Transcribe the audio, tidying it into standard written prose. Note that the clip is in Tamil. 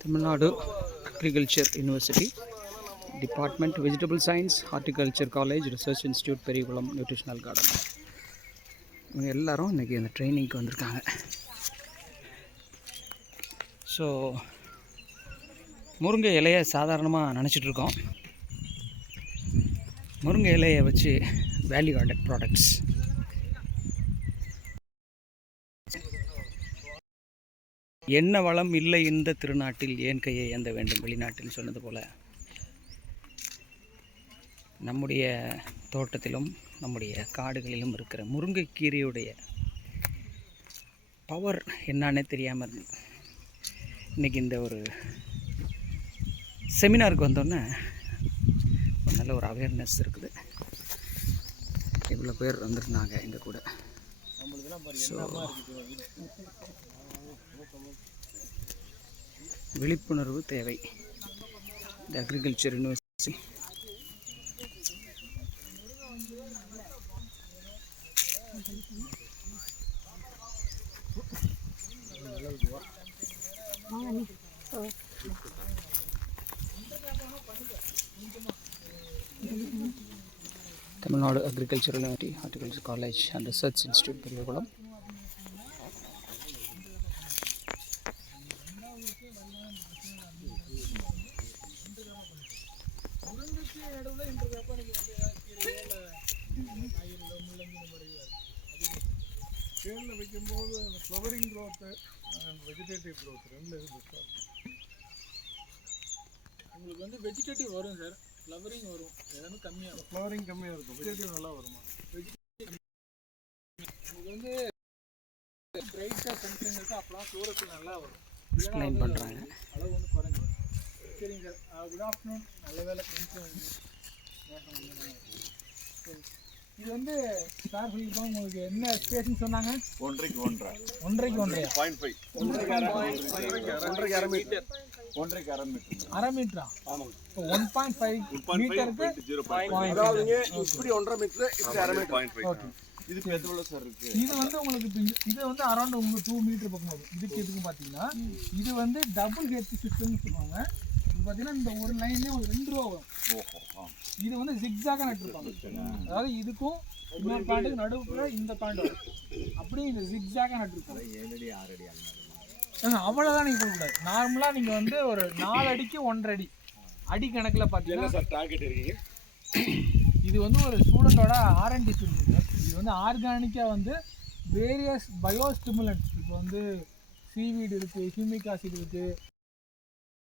Tamil Nadu Agriculture University, Department Vegetable Science, Horticulture College, Research Institute, Perikulam Nutritional Garden. இவங்க எல்லாரும் இன்றைக்கி இந்த ட்ரைனிங்க்கு வந்திருக்காங்க. ஸோ முருங்கை இலையை சாதாரணமாக நினச்சிட்ருக்கோம். முருங்கை இலையை வச்சு வேல்யூ ஆடட் ப்ராடக்ட்ஸ், என்ன வளம் இல்லை இந்த திருநாட்டில் ஏன் கையை ஏந்த வேண்டும் வெளிநாட்டில் சொன்னது போல் நம்முடைய தோட்டத்திலும் நம்முடைய காடுகளிலும் இருக்கிற முருங்கைக்கீரையுடைய பவர் என்னன்னே தெரியாமல் இருந்தது. இன்றைக்கி இந்த ஒரு செமினாருக்கு வந்தோன்னே ஒரு நல்ல ஒரு அவேர்னஸ் இருக்குது. இவ்வளோ பேர் வந்துருந்தாங்க எங்கள் கூட. ஸோ விழிப்புணர்வு தேவை. இந்த agriculture university Tamil Nadu Agricultural University, Horticulture College and Research Institute, Perikulam. கேனில் வைக்கும்போது அந்த flowering growth and vegetative growth ரெண்டு இது பெஸ்ட்டாக இருக்கும். உங்களுக்கு வந்து வெஜிடேட்டிவ் வரும் சார், ஃப்ளவரிங் வரும், எதுவும் கம்மியாக இருக்கும். ஃப்ளவரிங் கம்மியாக இருக்கும், வெஜிடேட்டிவ் நல்லா வருமா? உங்களுக்கு வந்து பிரைட்டாக ஃபங்க்ஷன் இருக்குது, அப்போலாம் ஃப்ளோரஸில் நல்லா வரும். எக்ஸ்பிளைன் பண்ணுறாங்க. அளவு வந்து குறைஞ்சி. சரிங்க சார், குட் ஆஃப்டர்நூன். நல்ல வேலை கொஞ்சம் இது வந்து சார் சொல்லியிருக்கோம். உங்களுக்கு என்ன ஸ்பேஸ்ன்னு சொன்னாங்க? 1.5 1.5 அரை மீட்டரா? ஆமாங்க. இப்போ 1.5 மீட்டருக்கு இப்படி 1.5 மீட்டர், இப்படி அரை மீட்டர். ஓகே. இதுக்கு எவ்வளோ சார் இருக்கு? இது வந்து உங்களுக்கு இது வந்து அரௌண்ட் உங்களுக்கு 2 மீட்டர் பக்கம் வரும். இதுக்கு எதுக்கும் பார்த்தீங்கன்னா இது வந்து டபுள் ஹெட் சிஸ்டம்னு சொல்லுவாங்க. இது பார்த்தீங்கன்னா இந்த ஒரு லைன்லேயே ஒரு 2 ரூபா வரும். இது வந்து ஜிக்ஸாக நட்டுருப்பாங்க. அதாவது இதுக்கும் இன்னொரு பாயிண்ட்டுக்கு நடுவுக்குள்ள இந்த பாயிண்ட் வரும். அப்படியே இந்த ஜிக்ஸாக நட்டுருப்பாங்க. 7 அடி 6 அடி அவ்வளோதான் நீங்கள் கொடுக்கூடாது. நார்மலாக நீங்கள் வந்து ஒரு 4 அடிக்கு 1.5 அடி அடி கணக்கில் பார்த்தீங்கன்னா சார் டார்கெட் இருக்கீங்க. இது வந்து ஒரு ஸ்டூடெண்ட்டோட R&D ஸ்டூடெண்ட். இது வந்து ஆர்கானிக்காக வந்து வேரியஸ் பயோஸ்டிமுலன்ட்ஸ், இப்போ வந்து சீவீடு இருக்குது, ஹியூமிக் ஆசிட் இருக்குது,